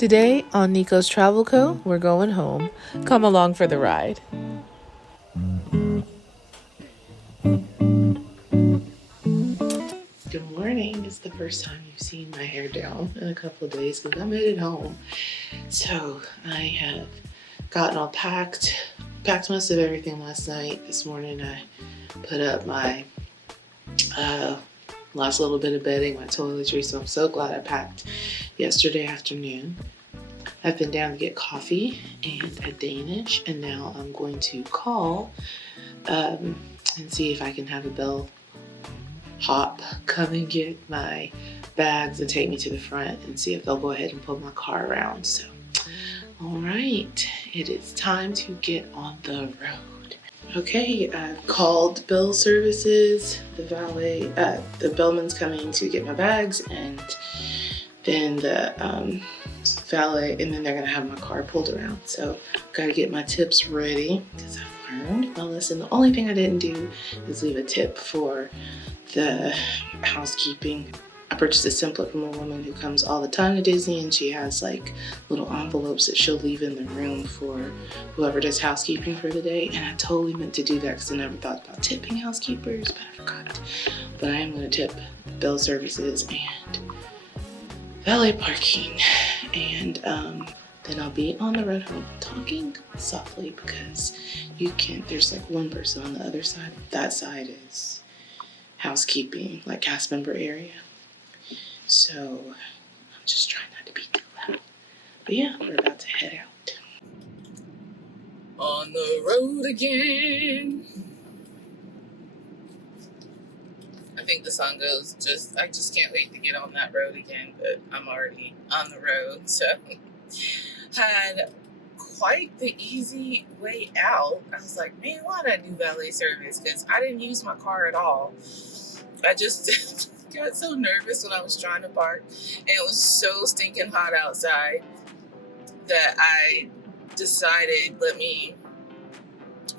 Today on Nico's Travel Co., we're going home. Come along for the ride. Good morning. It's the first time you've seen my hair down in a couple of days because I made it home. So I have gotten all packed most of everything last night. This morning I put up my last little bit of bedding, my toiletry, so I'm so glad I packed yesterday afternoon. I've been down to get coffee and a Danish, and now I'm going to call and see if I can have a bellhop come and get my bags and take me to the front and see if they'll go ahead and pull my car around. So, all right, it is time to get on the road. Okay, I've called Bell Services, the valet, the bellman's coming to get my bags, and then the valet, and then they're gonna have my car pulled around. So gotta get my tips ready because I've learned my lesson. The only thing I didn't do is leave a tip for the housekeeping. I purchased a template from a woman who comes all the time to Disney, and she has like little envelopes that she'll leave in the room for whoever does housekeeping for the day. And I totally meant to do that because I never thought about tipping housekeepers, but I forgot. But I am gonna tip Bell Services and valet parking, and then I'll be on the road home talking softly because there's like one person on the other side. That side is housekeeping, like cast member area. So I'm just trying not to be too loud. But yeah, we're about to head out. On the road again. I think the song goes, I just can't wait to get on that road again, but I'm already on the road, so had quite the easy way out. I was like, man, why did I do valet service? Because I didn't use my car at all. I just got so nervous when I was trying to park, and it was so stinking hot outside that I decided, let me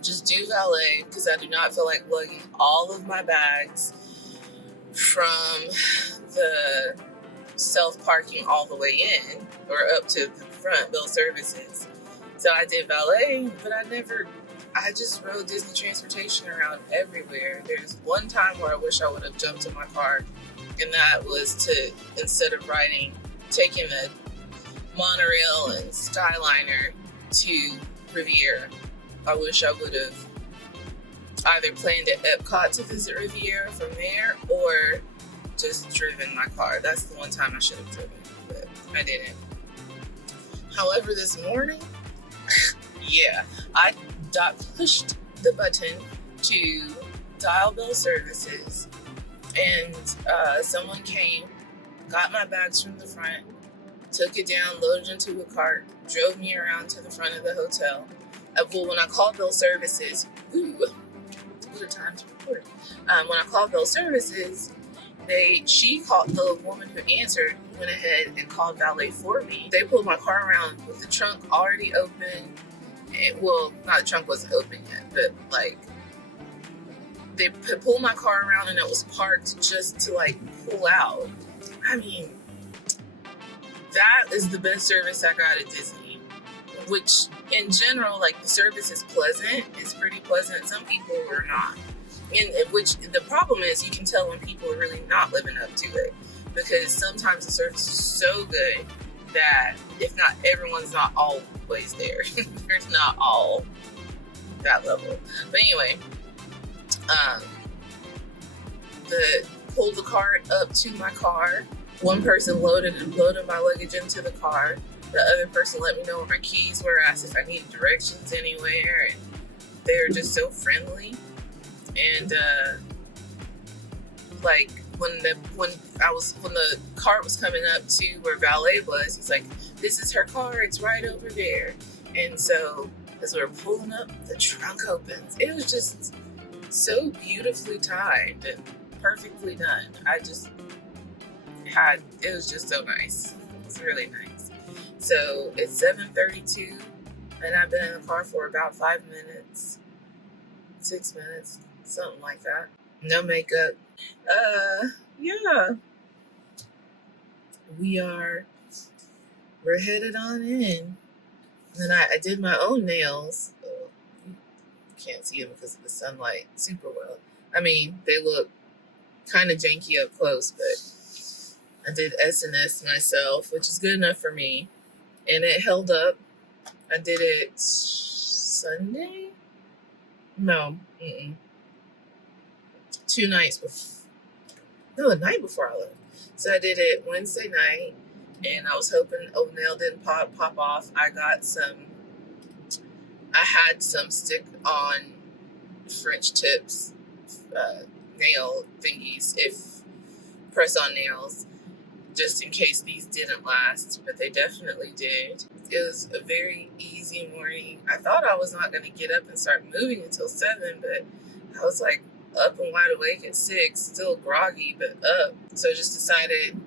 just do valet, because I do not feel like lugging all of my bags from the self-parking all the way in or up to the front Bell Services. So I did valet, but I just rode Disney transportation around everywhere. There's one time where I wish I would have jumped in my car, and that was to, instead of taking the monorail and Skyliner to Riviera. I wish I would have either planned at Epcot to visit Riviera from there or just driven my car. That's the one time I should have driven, but I didn't. However, this morning, yeah, I pushed the button to dial Bell Services, and someone came, got my bags from the front, took it down, loaded it into a cart, drove me around to the front of the hotel. Well, when I called Bell Services, what a time to record. When I called Bell Services, she called, the woman who answered went ahead and called valet for me. They pulled my car around with the trunk already open. Well, not the trunk wasn't open yet, but like they pulled my car around and it was parked just to like pull out. I mean, that is the best service I got at Disney, which in general, like the service is pleasant. It's pretty pleasant. Some people are not. Which the problem is you can tell when people are really not living up to it, because sometimes the service is so good that if not, everyone's not always there. There's not all that level. But anyway, pulled the cart up to my car. One person loaded my luggage into the car. The other person let me know where my keys were, asked if I needed directions anywhere, and they were just so friendly. And like when the cart was coming up to where valet was, he's like, "This is her car. It's right over there." And so as we were pulling up, the trunk opens. It was just so beautifully timed and perfectly done. It was just so nice. It's really nice. So it's 7:32, and I've been in the car for about 5 minutes, 6 minutes, something like that. No makeup. Yeah. We are we're headed on in. And then I did my own nails. Oh, you can't see them because of the sunlight super well. I mean, they look kind of janky up close, but I did S&S myself, which is good enough for me. And it held up. I did it Sunday? No. 2 nights before. No, the night before I left. So I did it Wednesday night, and I was hoping nail didn't pop off. I had some stick-on French tips nail thingies, if press-on nails, just in case these didn't last, but they definitely did. It was a very easy morning. I thought I was not going to get up and start moving until 7, but I was like up and wide awake at 6, still groggy, but up. So I just decided,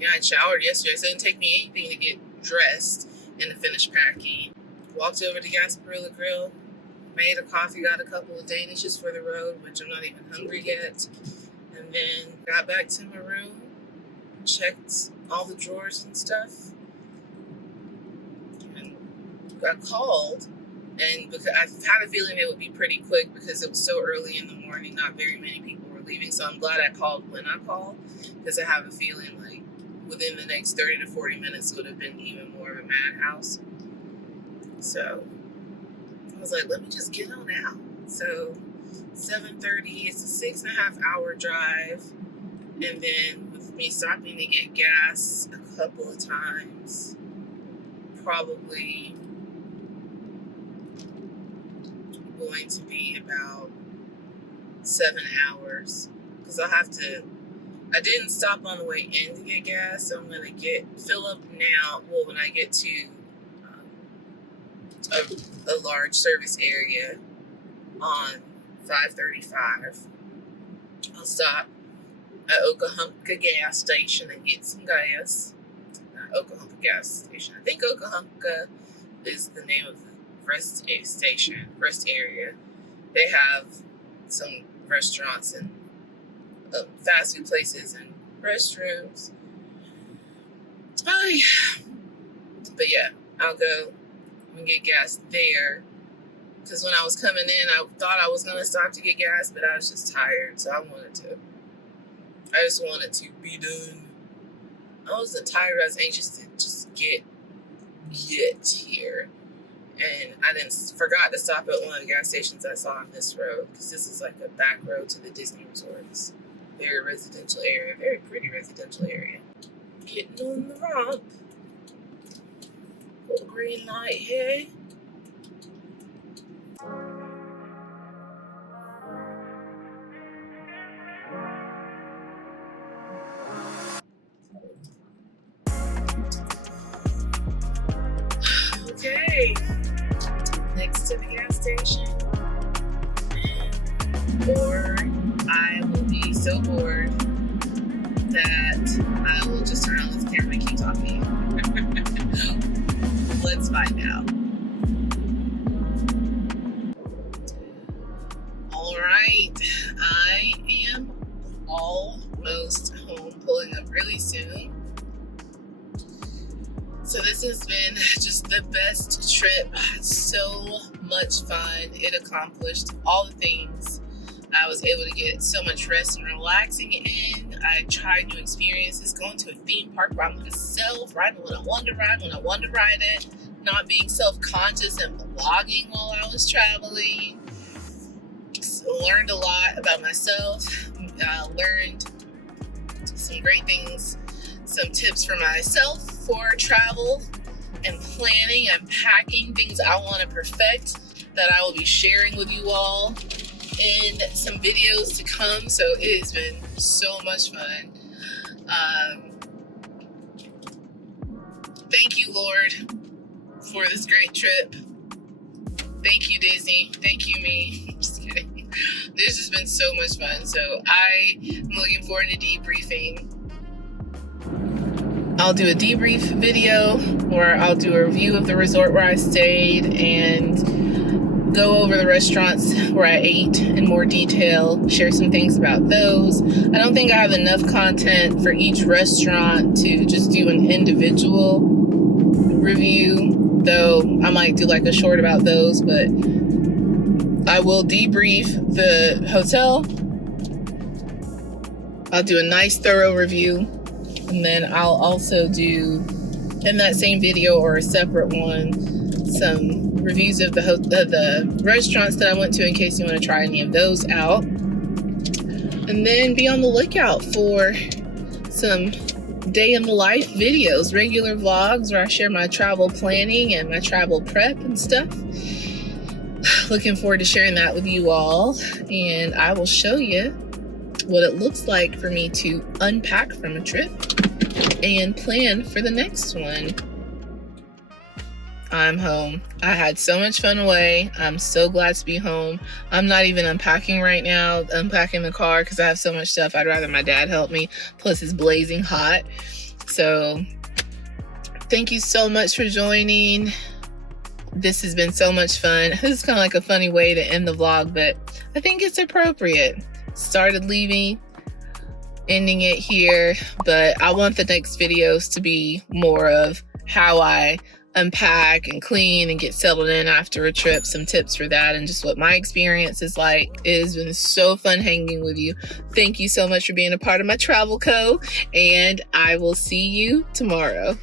I showered yesterday, so it didn't take me anything to get dressed and to finish packing. Walked over to Gasparilla Grill, made a coffee, got a couple of Danishes for the road, which I'm not even hungry yet, and then got back to my room, checked all the drawers and stuff, and got called. And because I had a feeling it would be pretty quick because it was so early in the morning, not very many people were leaving. So I'm glad I called when I called, because I have a feeling like within the next 30 to 40 minutes it would have been even more of a madhouse. So I was like, let me just get on out. So 7:30, it's a 6.5 hour drive. And then with me stopping to get gas a couple of times, probably going to be about 7 hours, because I didn't stop on the way in to get gas, so I'm going to fill up now. Well, when I get to a large service area on 535, I'll stop at Okahumpka gas station and get some gas. Okahumpka gas station. I think Okahumpka is the name of the rest area. They have some restaurants and fast food places and restrooms. Oh, yeah. But yeah, I'll go and get gas there. Because when I was coming in, I thought I was going to stop to get gas, but I was just tired, so I just wanted to be done. I wasn't tired, I was anxious to just get here. And I forgot to stop at one of the gas stations I saw on this road, because this is like a back road to the Disney resorts. Very residential area, very pretty residential area. Getting on the ramp. Little green light here. Okay. Next to the gas station. Or I will be so bored that I will just turn on this camera and keep talking. Let's find out. All right, I am almost home, pulling up really soon. So this has been just the best trip. So much fun. It accomplished all the things. I was able to get so much rest and relaxing in. I tried new experiences, going to a theme park where I'm myself, riding when I wanted to ride, when I wanted to ride it, not being self-conscious and vlogging while I was traveling. So learned a lot about myself. Learned some great things, some tips for myself for travel and planning and packing, things I want to perfect that I will be sharing with you all in some videos to come. So it has been so much fun. Thank you, Lord, for this great trip. Thank you, Disney. Thank you, me. I'm just kidding. This has been so much fun. So I am looking forward to debriefing. I'll do a debrief video where I'll do a review of the resort where I stayed and go over the restaurants where I ate in more detail, share some things about those. I don't think I have enough content for each restaurant to just do an individual review, though I might do like a short about those, but I will debrief the hotel. I'll do a nice thorough review, and then I'll also do in that same video or a separate one some reviews of the restaurants that I went to in case you want to try any of those out. And then be on the lookout for some day in the life videos, regular vlogs where I share my travel planning and my travel prep and stuff. Looking forward to sharing that with you all, and I will show you what it looks like for me to unpack from a trip and plan for the next one. I'm home. I had so much fun away. I'm so glad to be home. I'm not even unpacking right now, unpacking the car, because I have so much stuff. I'd rather my dad help me. Plus it's blazing hot. So thank you so much for joining. This has been so much fun. This is kind of like a funny way to end the vlog, but I think it's appropriate. Started leaving, ending it here, but I want the next videos to be more of how I unpack and clean and get settled in after a trip, some tips for that, and just what my experience is like. It has been so fun hanging with you. Thank you so much for being a part of my travel co, and I will see you tomorrow.